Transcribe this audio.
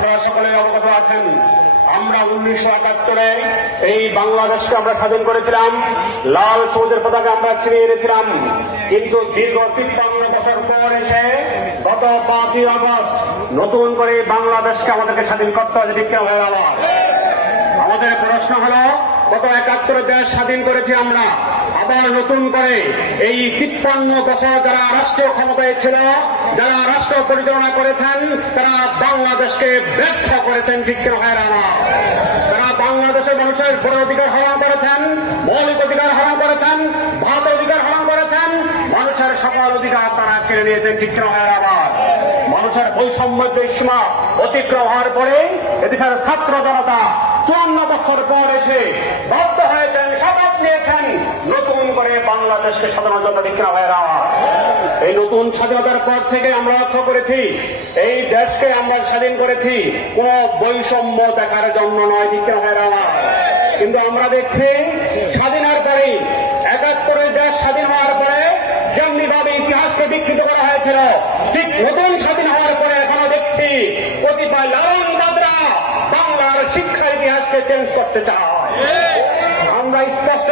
আপনারা সকলে অবগত আছেন, আমরা 1971-এ এই বাংলাদেশকে আমরা স্বাধীন করেছিলাম, লাল সবুজের পতাকা আমরা ছিনিয়ে এনেছিলাম। কিন্তু দীর্ঘ 53 বছর পর এসে গত 5ই আগস্ট নতুন করে বাংলাদেশকে আমাদেরকে স্বাধীন করতে হবে। বিক্রম হয়ে গেল। আমাদের প্রশ্ন হলো, গত 71 দেশ স্বাধীন করেছি আমরা, আবার নতুন করে এই 53 বছর যারা রাষ্ট্রীয় ক্ষমতায় ছিল, যারা রাষ্ট্র পরিচালনা করেছেন, তারা বাংলাদেশকে ব্যর্থ করেছেন। বিক্রম হয়ে গেল। তারা বাংলাদেশের মানুষের ভোট অধিকার হরণ করেছেন, মৌলিক অধিকার হরণ করেছেন, ভাত অধিকার হরণ করেছেন, মানুষের সকল অধিকার তারা কেড়ে নিয়েছেন। বিক্রম হয়ে গেল। মানুষের বৈষম্য সীমা অতিক্রম হওয়ার পরে এদেশের ছাত্র জনতা 54 বছর পর এসে বাধ্য হয়েছেন, শপথ নিয়েছেন নতুন করে বাংলাদেশকে স্বাধীনতা জন্য। বিক্রম হয়ে গেল। এই নতুন স্বাধীনতার পর থেকে আমরা লক্ষ্য করেছি, এই দেশকে আমরা স্বাধীন করেছি কোন বৈষম্য দেখার জন্য নয়। বিক্রম হয়ে গেল। কিন্তু আমরা দেখছি স্বাধীনের পরে 71 দেশ স্বাধীন হওয়ার পরে যেমনি ভাবে ইতিহাসকে বিকৃত করা হয়েছিল, ঠিক নতুন স্বাধীন হওয়ার পরে এখনো দেখছি কতিপয় লালনবাদরা বাংলার শিক্ষা ইতিহাসকে চেঞ্জ করতে চায়। আমরা স্পষ্ট